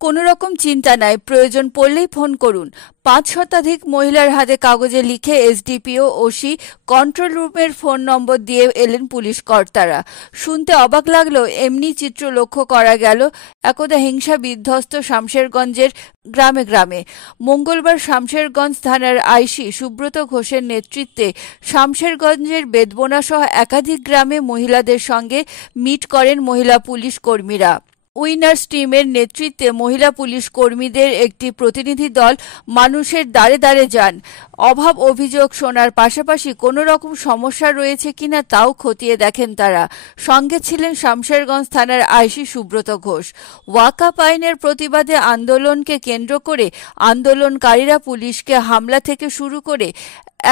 কোনো রকম চিন্তা নাই, প্রয়োজন পড়লেই ফোন করুন। ৫ শতাধিক মহিলার হাতে কাগজে লিখে এসডিপিও ওসি কন্ট্রোল রুমের ফোন নম্বর দিয়ে এলেন পুলিশ কর্তারা। শুনতে অবাক লাগলেও এমনি চিত্র লক্ষ্য করা গেল একদা হিংসা বিধ্বস্ত শামশেরগঞ্জের গ্রামে গ্রামে। মঙ্গলবার শামশেরগঞ্জ থানার আইসি সুব্রত ঘোষের নেতৃত্বে শামশেরগঞ্জের বেদবোনা সহ একাধিক গ্রামে মহিলাদের সঙ্গে মিট করেন মহিলা পুলিশ কর্মীরা। উইনার্স টিমের নেতৃত্বে মহিলা পুলিশ কর্মীদের একটি প্রতিনিধি দল মানুষের দ্বারে দ্বারে যান। অভাব অভিযোগ শোনার পাশাপাশি কোনো রকম সমস্যা রয়েছে কিনা তাও খতিয়ে দেখেন তারা। সঙ্গে ছিলেন শামশেরগঞ্জ থানার আইসি সুব্রত ঘোষ। ওয়াকাফ আইনের প্রতিবাদে আন্দোলনকে কেন্দ্র করে আন্দোলনকারীরা পুলিশকে হামলা থেকে শুরু করে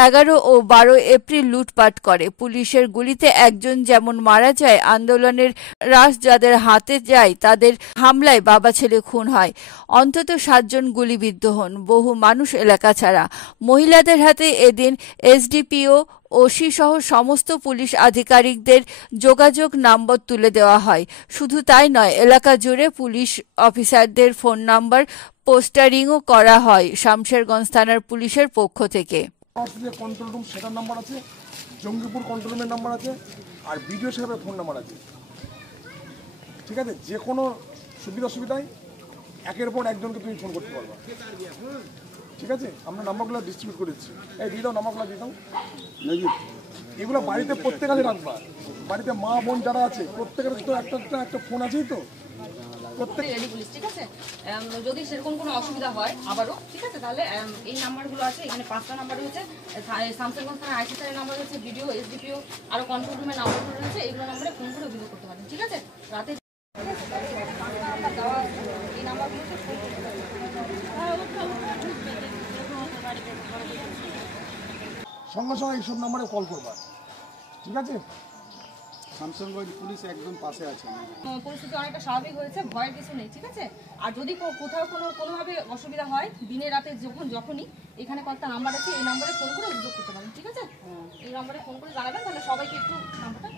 ১১ ও ১২ এপ্রিল লুটপাট করে। পুলিশের গুলিতে একজন যেমন মারা যায়, আন্দোলনের রাশ যাদের হাতে যায় তাদের হামলায় বাবা ছেলে খুন হয়। অন্তত ৭ জন গুলিবিদ্ধ হন, বহু মানুষ এলাকা ছাড়া। মহিলাদের হাতে এদিন এসডিপিও ওসি সহ সমস্ত পুলিশ আধিকারিকদের যোগাযোগ নম্বর তুলে দেওয়া হয়। শুধু তাই নয়, এলাকা জুড়ে পুলিশ অফিসারদের ফোন নাম্বার পোস্টারিংও করা হয় শামশেরগঞ্জ থানার পুলিশের পক্ষ থেকে। কন্ট্রোল রুম সেটার নাম্বার আছে, জঙ্গিপুর কন্ট্রোল রুমের নাম্বার আছে, আর বিডিও সাহেবের ফোন নাম্বার আছে। ঠিক আছে, যে কোনো সুবিধায় একের পর একজনকে তুমি ফোন করতে পারবা। ঠিক আছে, আমরা নাম্বারগুলো ডিস্ট্রিবিউট করে দিচ্ছি। এই দিয়ে দাও, নাম্বারগুলো দিয়ে দাও। এগুলো বাড়িতে প্রত্যেকালে রাখবা। বাড়িতে মা বোন যারা আছে প্রত্যেকের তো একটা ফোন আছেই তো। ঠিক আছে, যদি সেরকম কোনো অসুবিধা হয় আবারও, ঠিক আছে, তাহলে এই নাম্বারগুলো আছে, এখানে 5টা নাম্বার রয়েছে। শামশেরগঞ্জ থানার আইসি স্যারের নাম্বার রয়েছে, বিডিও এসডিপিও আরও কন্ট্রোল রুমের নাম্বারগুলো রয়েছে। এইগুলো নাম্বারে ফোন করে অভিযোগ করতে পারেন। ঠিক আছে, রাতে এই নাম্বারগুলোতে ফোন করতে পারেন। সঙ্গে সঙ্গে এইসব নাম্বারে কল করবা। ঠিক আছে, শামশেরগঞ্জ পুলিশ একদম পাশে আছে। পরিস্থিতি অনেকটা স্বাভাবিক হয়েছে, ভয়ের কিছু নেই। ঠিক আছে, আর যদি কোথাও কোনোভাবে অসুবিধা হয়, দিনে রাতে যখনই এখানে কয়েকটা নাম্বার আছে, এই নাম্বারে ফোন করে অভিযোগ করতে পারেন। ঠিক আছে, এই নাম্বারে ফোন করে জানাবেন, তাহলে সবাইকে একটু নাম্বারটা